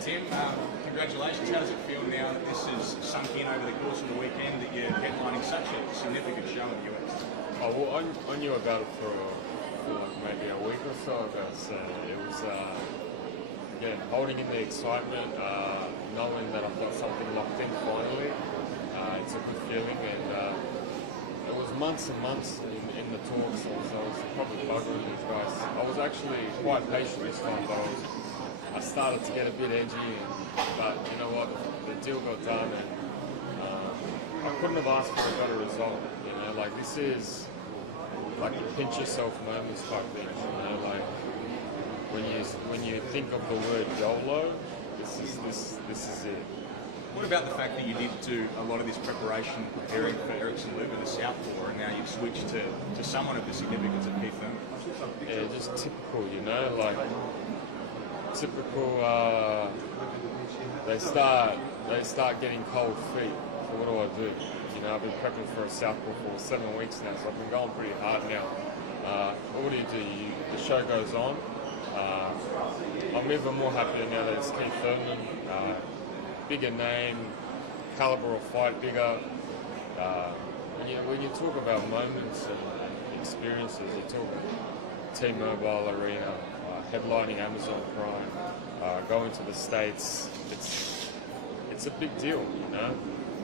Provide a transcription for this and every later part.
Tim, congratulations. How does it feel now that this has sunk in over the course of the weekend that you're headlining such a significant show in the US? Oh, well, I knew about it for like maybe a week or so ago. So it was, again, holding in the excitement, knowing that I've got something locked in finally. It's a good feeling, and it was months and months in the talks, so I was probably bugging these guys. I was actually quite patient this time, but I started to get a bit edgy, but you know what, the deal got done, and I couldn't have asked for a better result. You know, like this is like a pinch yourself moments type thing. You know, like when you think of the word YOLO, this is it. What about the fact that you did do a lot of this preparation preparing for Erickson Luger, the southpaw, and now you've switched to someone of the significance of Keith Thurman? Yeah, just typical, you know, like typical. They start getting cold feet. So what do? You know, I've been prepping for a southpaw for 7 weeks now, so I've been going pretty hard now. But what do? The show goes on. I'm even more happier now that it's Keith Thurman. Bigger name, caliber of fight bigger. When you talk about moments and experiences, you talk T-Mobile Arena, headlining Amazon Prime, going to the States. It's a big deal, you know.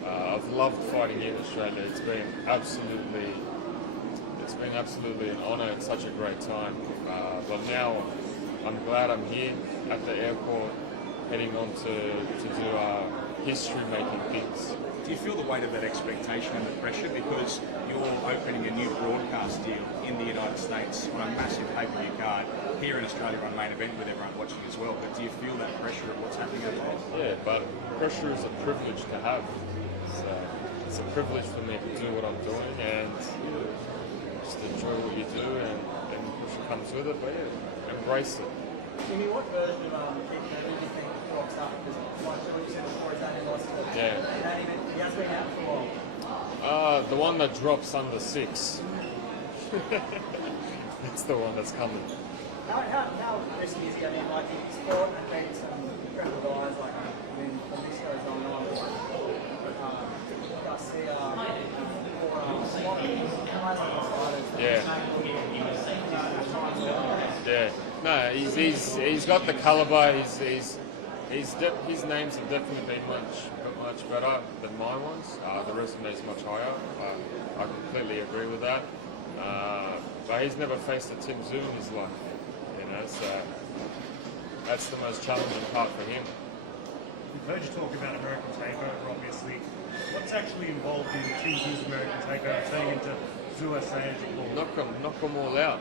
I've loved fighting in Australia. It's been absolutely an honour and such a great time. But now I'm glad I'm here at the airport, heading on to do history-making things. Do you feel the weight of that expectation and the pressure because you're opening a new broadcast deal in the United States on a massive pay-per-view card here in Australia on Main Event with everyone watching as well? But do you feel that pressure of what's happening over there? Yeah, but pressure is a privilege to have. So it's a privilege for me to do what I'm doing and just enjoy what you do, and pressure comes with it. But yeah, embrace it. Jimmy, what version of Keith Thurman do you think rocks up? Because like you said before, he's only lost to he has been out for a while. The one that drops under 6. It's the one that's coming. How risky is he? I mean, like he's fought and beaten some incredible guys. Like when the list goes on and on. Garcia, or yeah. No, he's got the caliber. His names have definitely been much better than my ones. The resume is much higher. I completely agree with that. But he's never faced a Tim Tszyu in his life, you know. So that's the most challenging part for him. We've heard you talk about American Takeover, obviously. What's actually involved in Tim Tszyu's American Takeover, turning into Tszyu SA as you call it? Knock them all out.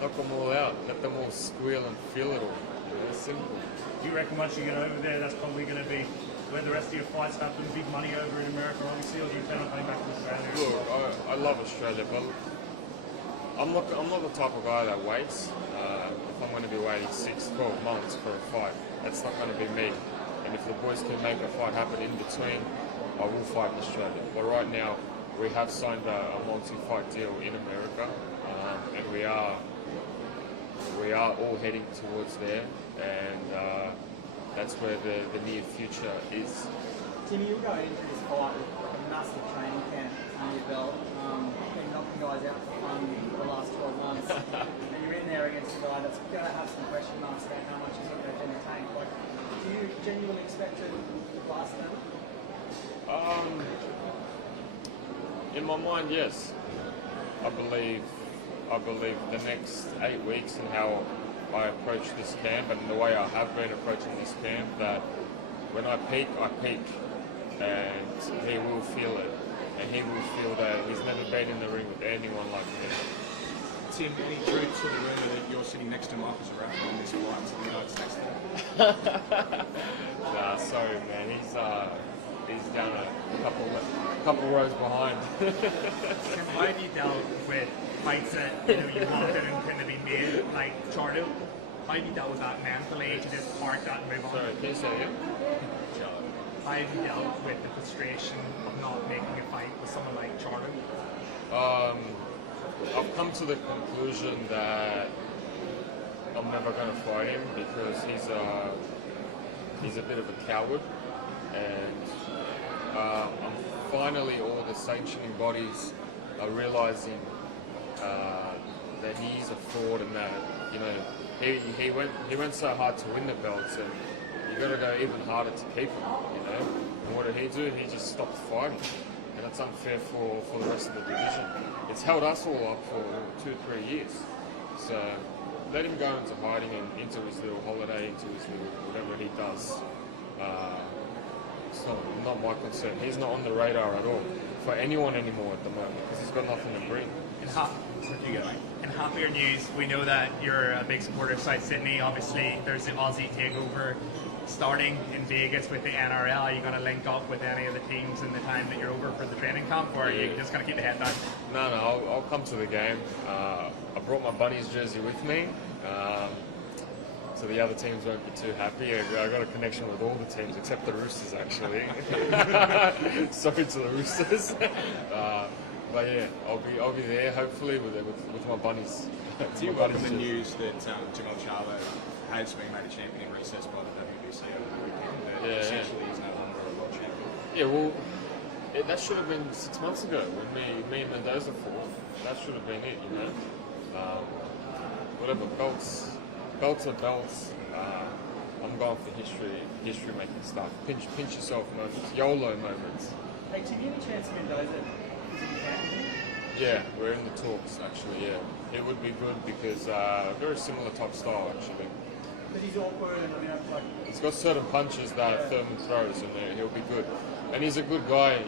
Knock them all out. Let them all squeal and feel it all. You know, simple. Do you reckon once you get over there, that's probably going to be where the rest of your fights happen, big money over in America, obviously, or do you plan on coming back to Australia? Look, I love Australia, but I'm not the type of guy that waits. If I'm going to be waiting 6-12 months for a fight, that's not going to be me. And if the boys can make a fight happen in between, I will fight in Australia. But right now, we have signed a multi-fight deal in America, and we are all heading towards there, and that's where the near future is. Timmy, you're going into this fight with a massive training camp under your belt. Been knocking guys out for fun for the last 12 months. And you're in there against a guy that's going to have some question marks about how much he's going to entertain. Like, do you genuinely expect to last them? In my mind, yes. I believe the next 8 weeks and how I approach this camp and the way I have been approaching this camp, that when I peak, and he will feel it, and he will feel that he's never been in the ring with anyone like me. Tim, any truth to the rumour that you're sitting next to Michael Zarafa on this flight to the United States? Nah, sorry man, he's down a couple rows behind. How do you deal with fights that you walked in and couldn't have been made, like Charlo? How have you dealt with that mentally to just park that and move on? Sorry, can you say again? How have you dealt with the frustration of not making a fight with someone like Charlo? I've come to the conclusion that I'm never going to fight him because he's he's a bit of a coward, and finally all the sanctioning bodies are realizing that he's a fraud and that, you know, he went so hard to win the belts, and you got to go even harder to keep him, you know. And what did he do? He just stopped fighting, and that's unfair for the rest of the division. It's held us all up for 2-3 years. So let him go into hiding and into his little holiday, into his little whatever he does. It's not my concern. He's not on the radar at all for anyone anymore at the moment because he's got nothing to bring. In happier news, we know that you're a big supporter of South Sydney. Obviously, there's the Aussie takeover starting in Vegas with the NRL. Are you going to link up with any of the teams in the time that you're over for the training camp, or are you just going to keep the head down? No, I'll come to the game. I brought my Bunnies jersey with me, so the other teams won't be too happy. I got a connection with all the teams except the Roosters, actually. Sorry to the Roosters. But yeah, I'll be there hopefully with my Bunnies. Do you welcome the news that Charlo has been made a champion in recess by the WBC over the weekend? That essentially he's no longer a world champion. Yeah, well, that should have been 6 months ago when me and Mendoza fought. That should have been it, you know. Whatever, belts are belts. I'm going for history making stuff. Pinch yourself moments, YOLO moments. Hey, do you have any chance Mendoza is in camp? Yeah, we're in the talks actually. Yeah, it would be good because very similar type style actually. But he's awkward and like. He's got certain punches that Thurman throws, and he'll be good. And he's a good guy,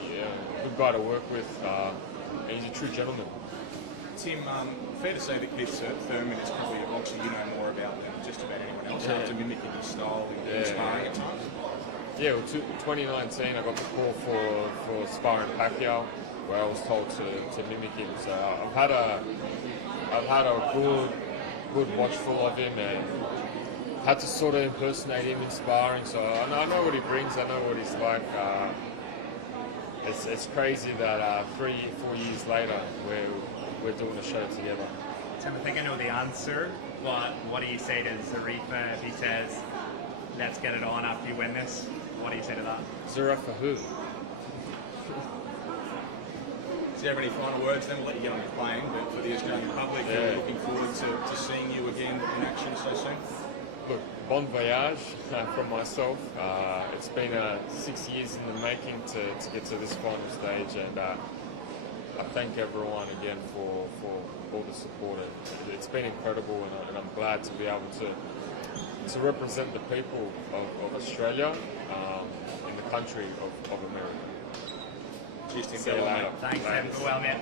good guy to work with, and he's a true gentleman. Tim, fair to say that Keith Thurman is probably a boxer you know more about than just about anyone else after mimicking his style in sparring at times? Yeah, well, 2019 I got the call for sparring Pacquiao, where I was told to mimic him. So I've had a good watchful of him and had to sort of impersonate him in sparring. So I know what he brings. I know what he's like. It's crazy that 3-4 years later we're doing a show together. Tim, I think I know the answer. What do you say to Zarifa if he says, "Let's get it on after you win this"? What do you say to that? Zarifa who? Do you have any final words? Then we'll let you get on with playing. But for the Australian public, we're looking forward to seeing you again in action so soon. Look, bon voyage from myself. It's been 6 years in the making to get to this final stage, and I thank everyone again for all the support. It's been incredible, and I'm glad to be able to represent the people of Australia in the country of America. Cheers, Tim. See you later. Thanks, Tim. Well, mate.